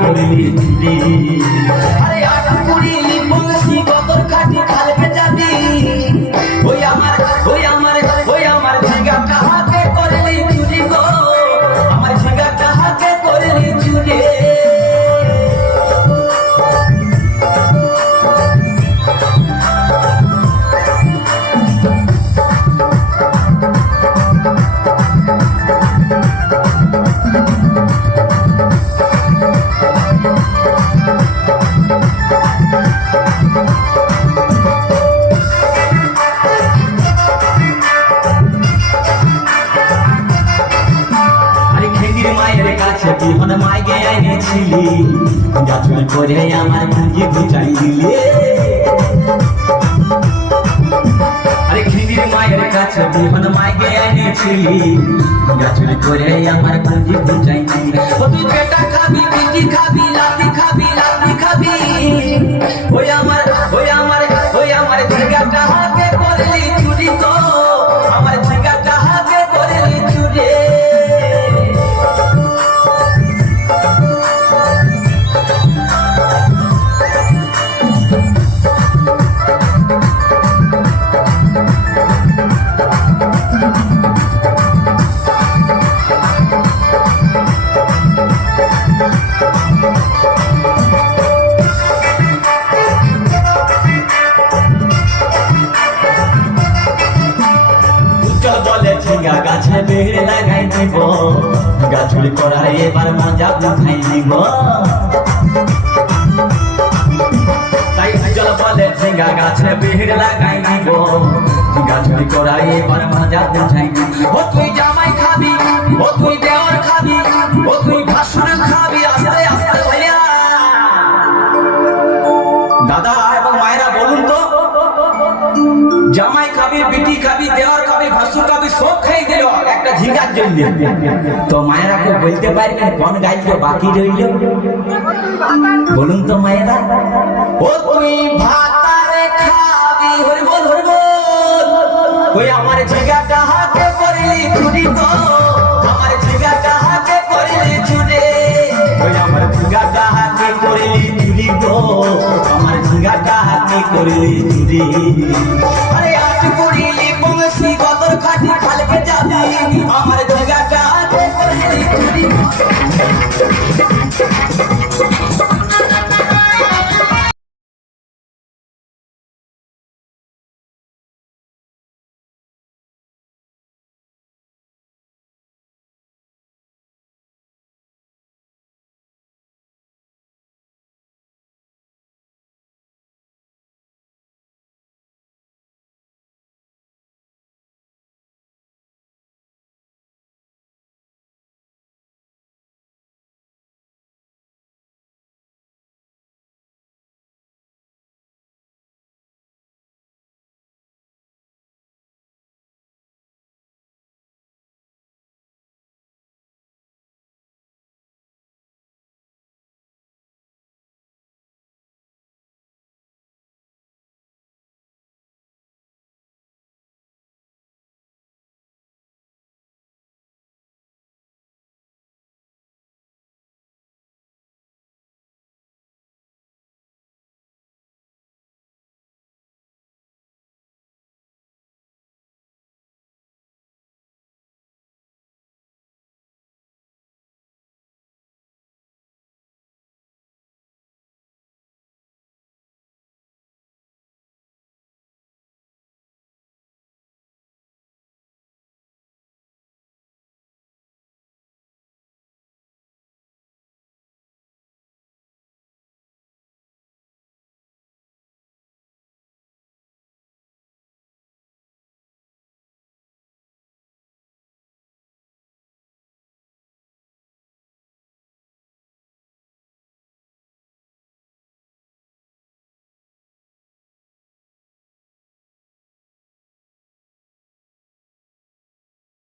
করলি চুরি আরে আটা পুরিলি বংশী কতর খাটি খালকে যাবি ওই আমার ঝিঙ্গা কাহাকে করলি চুরি গো আমার ঝিঙ্গা কাহাকে করলি চুরি মায়ের কাছে বিহন মাইগে এনেছিলি গাছুল করে আমার পুঁজি বুঝাই দিলে আরে খিদির মায়ের কাছে বিহন মাইগে এনেছিলি গাছুল করে আমার পুঁজি বুঝাই দিলে ও তুই পেটা খাবি পিটি খাবি লাতি খাবি ওই আমার ঝিঙ্গা কাহাকে করলি চুরি তো আমার ঝিঙ্গা কাহাকে করলি চুরি বলে ঝিঙ্গা গাছে বেড়ে লাগাই দিব গাছুলি করা এবার মজা উঠাই দিব তাই জল বলে ঝিঙ্গা গাছে বেড়ে লাগাই দিব গাছুলি করা এবার মজা উঠাই দিব ও তুই জামাই খাবি ও তুই দেওয়ার খাবি ও তুই ভাসুর খাবি আস্তে আস্তে ভাইয়া দাদা এবং মায়েরা বলুন তো জামাই খাবি বিটি খাবি দেওয়ার খাবি ভাসুর খাবি সব খাই দিল একটা ঝিঙ্গার জন্য তো মায়েরা কেউ বলতে পারবেন কোন গাইতে বাকি রইল বলুন তো মায়েরা ও তুই ভাতারে খাবি হরিবল ওই আমার ঝিঙ্গা কাহাকে করলি চুরি তো আমার ঝিঙ্গা কাহাকে করলি চুরি ওই আমার ঝিঙ্গা কাহাকে করলি চুরি গো আমার ঝিঙ্গা কাহাকে করলি চুরি আরে আট পুরিলি বংশী কতর খাটি খালকে যাবি আমার ঝিঙ্গা কাহাকে করলি চুরি